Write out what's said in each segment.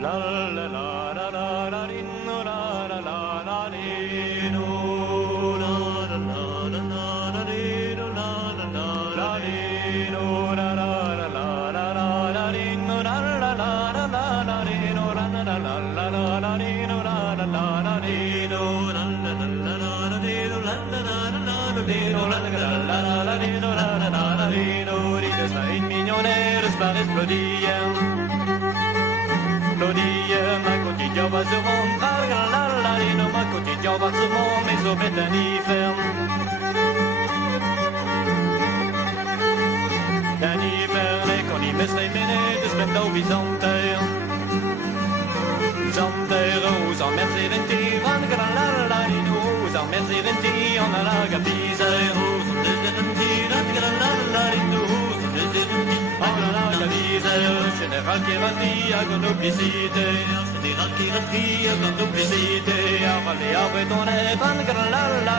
La la la la la la di no la la la la di no la la la la la la di no la la la la di no la la la la la la la di no la la la la la la di no la la la la la la di no la la la la di no la la la la la di no la la la la di no la la la la di no la la la la di no Rides va in mignonere spar esplodien Lodie, ma quotidien va se rendre, la la la, ma quotidien va se rendre, mais au bête un hiver. Un hiver, les qu'on y met les ménés, de semaine d'eau visantaire. Visantaire, aux emmers éventi, van la la la, aux emmers éventi, on a la gapisaire, aux emmers éventi, la la la, aux emmers éventi, on a la gapisaire, général qui ratit à complicité, général qui ratit à complicité, avalé avec ton air, van la la,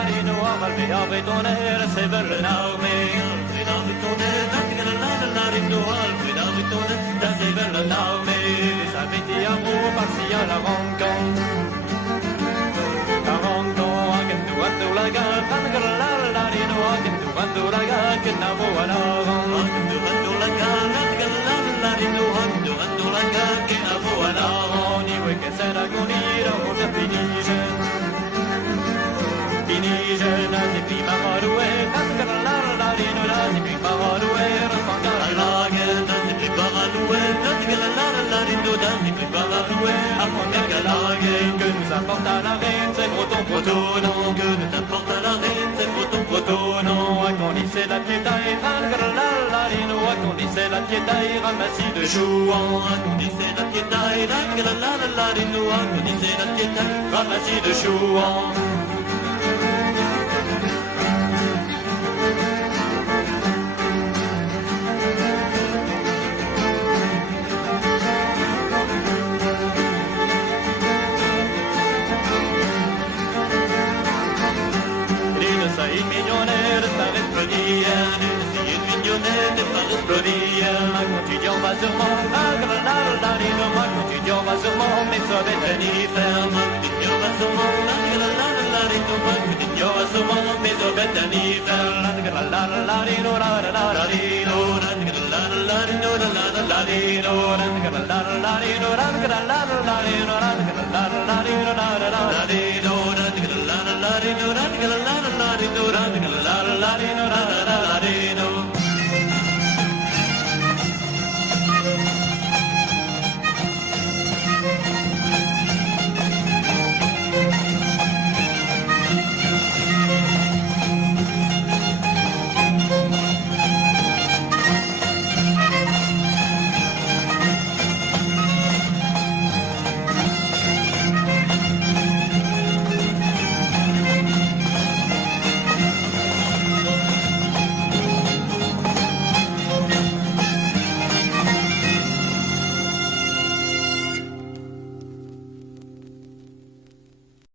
avalé avec ton air, c'est vers l'armée, avalé avec ton air, la la la, avalé avec ton air, c'est vers l'armée, les appétits à vous, par-ci à la rencontre. La gare, la la no quando la gare che navo ala quando la gare la no quando la gare che navo ala ni vuoi che sarà gonira o da finige nazi prima marue quando la no nazi prima marue rafanga la gare nazi prima marue nazi la no nazi prima marue a monter la gare que nous apporte à la reine c'est breton breton que nous apporte à la reine c'est breton breton non à qu'on lycée la piéta et à qu'on lycée la piéta et ramassis de chouans à qu'on lycée la piéta et à qu'on lycée la piéta ramassis de chouans. Il millionnaire par explodir, il millionnaire par explodir. Ma quotidien va sûrement, ma quotidien va sûrement, mais ça va être un hiver. Ma quotidien va sûrement, ma quotidien va sûrement, mais ça va être un hiver. La